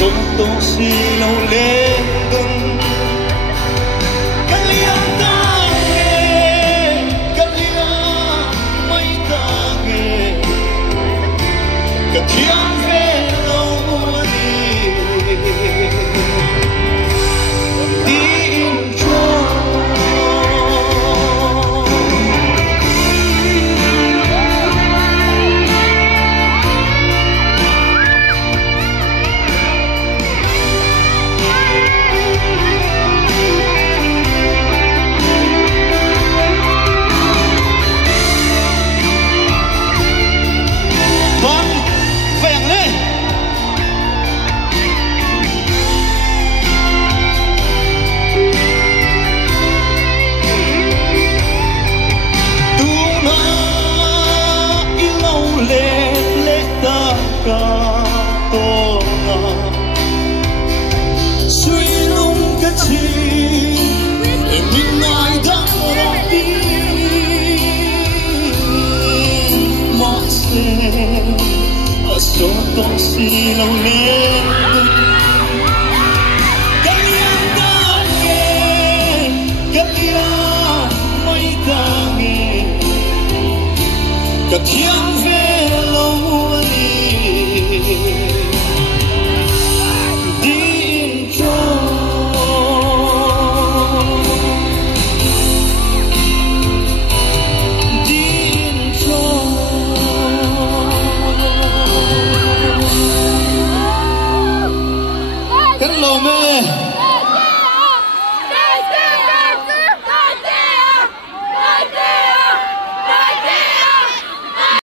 sống tô si lâu lên kalian tange kalian mai tange katiang ve lâu đi in cho sống tô si lâu lên kalian tange kalian mai tange katiang ve lâu đi in cho hello man.